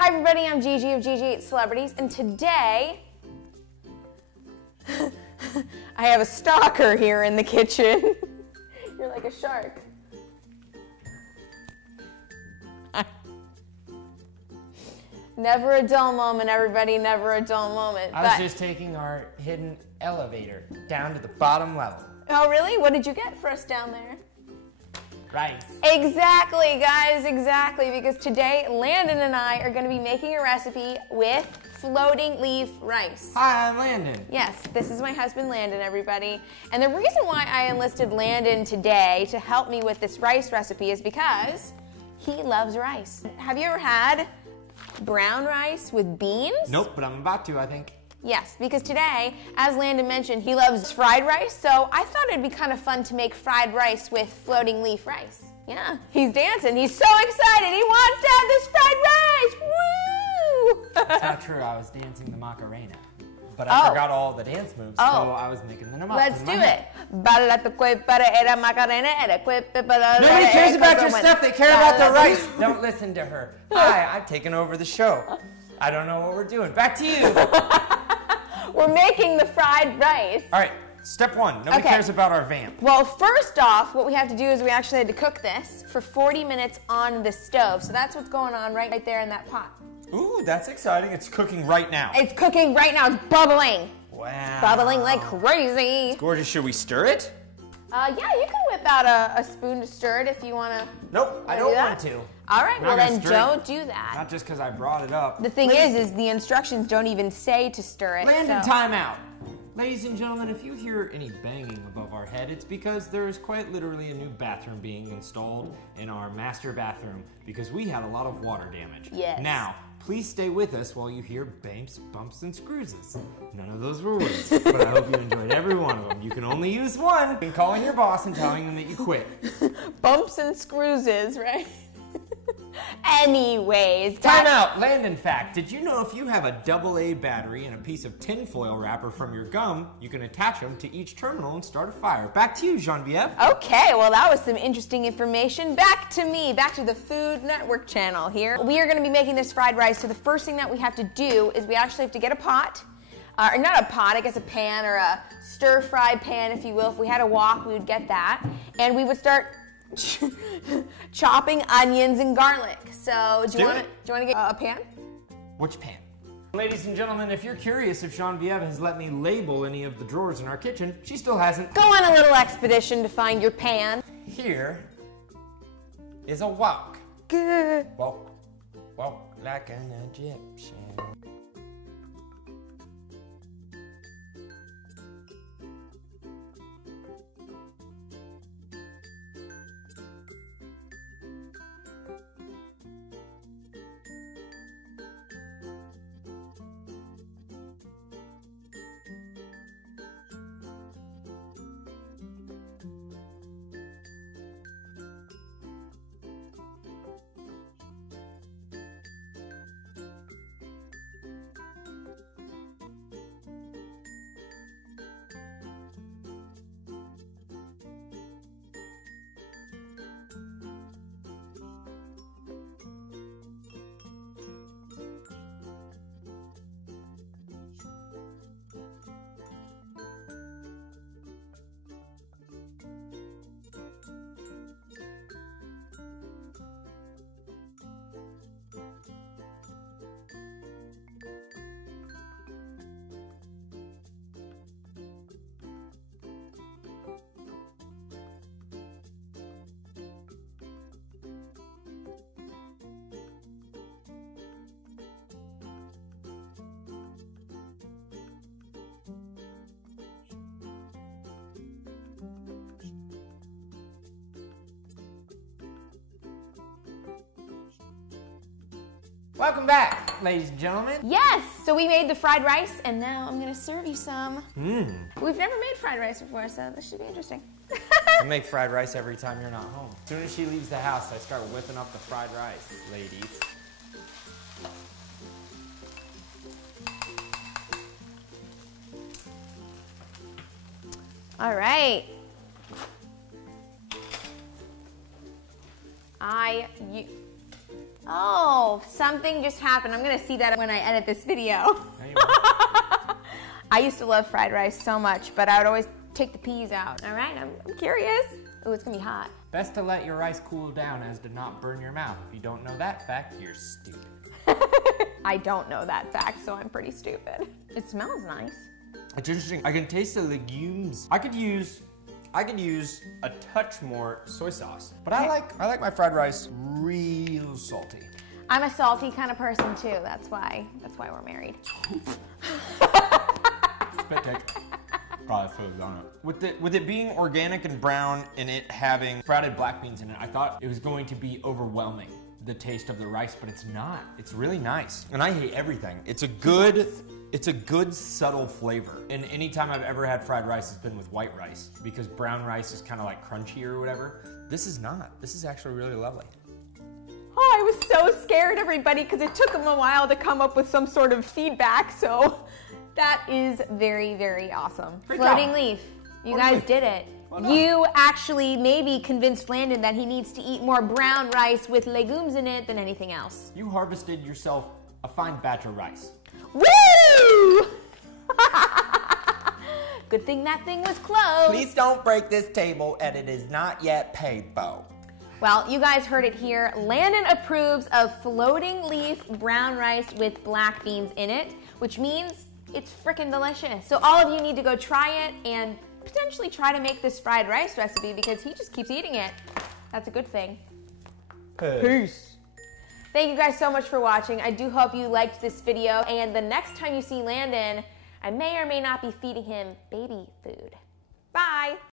Hi everybody, I'm GiGi of GiGi Eats Celebrities, and today I have a stalker here in the kitchen. You're like a shark. Never a dull moment, everybody, never a dull moment. I was just taking our hidden elevator down to the bottom level. Oh really? What did you get for us down there? Rice. Exactly, guys, exactly, because today Landon and I are going to be making a recipe with floating leaf rice. Hi, I'm Landon. Yes, this is my husband Landon, everybody. And the reason why I enlisted Landon today to help me with this rice recipe is because he loves rice. Have you ever had brown rice with beans? Nope, but I'm about to, I think. Yes, because today, as Landon mentioned, he loves fried rice, so I thought it'd be kind of fun to make fried rice with floating leaf rice. Yeah, he's dancing. He's so excited. He wants to have this fried rice. Woo! That's not true. I was dancing the Macarena. But I forgot all the dance moves, so I was making the Macarena. Let's do it. Nobody cares about your stuff. They care about the rice. Don't listen to her. Hi, I've taken over the show. I don't know what we're doing. Back to you. We're making the fried rice. All right, step one. Nobody cares about our vamp. Well, first off, what we have to do is we actually had to cook this for 40 minutes on the stove. So that's what's going on right there in that pot. Ooh, that's exciting. It's cooking right now. It's cooking right now. It's bubbling. Wow. Bubbling like crazy. It's gorgeous. Should we stir it? Yeah, you can whip out a spoon to stir it if you want to. Nope, I don't want to. All right, well then don't do that. Not just because I brought it up. The thing is the instructions don't even say to stir it. Landon, time out. Ladies and gentlemen, if you hear any banging above our head, it's because there is quite literally a new bathroom being installed in our master bathroom because we had a lot of water damage. Yes. Now, please stay with us while you hear bamps, bumps, and scruises. None of those were words, but I hope you enjoyed every one of them. You can only use one. You can call in your boss and telling them that you quit. Bumps and scruises, right? Anyways, time out. Landon fact. Did you know if you have a AA battery and a piece of tinfoil wrapper from your gum, you can attach them to each terminal and start a fire? Back to you, Genevieve. Okay, well that was some interesting information. Back to me, back to the Food Network channel here. We are going to be making this fried rice, so the first thing that we have to do is we actually have to get a pot. Or not a pot, I guess a pan or a stir-fry pan, if you will. If we had a wok, we would get that. And we would start chopping onions and garlic. So do you want to get a pan? Which pan? Ladies and gentlemen, if you're curious if Genevieve has let me label any of the drawers in our kitchen, she still hasn't. Go on a little expedition to find your pan. Here is a wok. Good. Walk like an Egyptian. Welcome back, ladies and gentlemen. Yes, so we made the fried rice, and now I'm gonna serve you some. We've never made fried rice before, so this should be interesting. I make fried rice every time you're not home. As soon as she leaves the house, I start whipping up the fried rice, ladies. All right. Oh, something just happened. I'm gonna see that when I edit this video. There you are. I used to love fried rice so much, but I would always take the peas out. All right, I'm curious. Oh, it's gonna be hot. Best to let your rice cool down as to not burn your mouth. If you don't know that fact, you're stupid. I don't know that fact, so I'm pretty stupid. It smells nice. It's interesting. I can taste the legumes. I could use a touch more soy sauce, but I like my fried rice real salty. I'm a salty kind of person too. That's why we're married. Spit take. Probably food on it. With it being organic and brown and it having sprouted black beans in it, I thought it was going to be overwhelming, the taste of the rice, but it's not. It's really nice. And I hate everything. It's a good subtle flavor. And anytime I've ever had fried rice, it's been with white rice because brown rice is kind of like crunchy or whatever. This is not. This is actually really lovely. Oh, I was so scared, everybody, because it took them a while to come up with some sort of feedback, so that is very, very awesome. Floating leaf, you guys did it. You actually maybe convinced Landon that he needs to eat more brown rice with legumes in it than anything else. You harvested yourself a fine batch of rice. Woo! Good thing that thing was closed. Please don't break this table, and it is not yet paid for. Well, you guys heard it here. Landon approves of floating leaf brown rice with black beans in it, which means it's frickin' delicious. So all of you need to go try it and potentially try to make this fried rice recipe because he just keeps eating it. That's a good thing. Peace. Thank you guys so much for watching. I do hope you liked this video, and the next time you see Landon, I may or may not be feeding him baby food. Bye.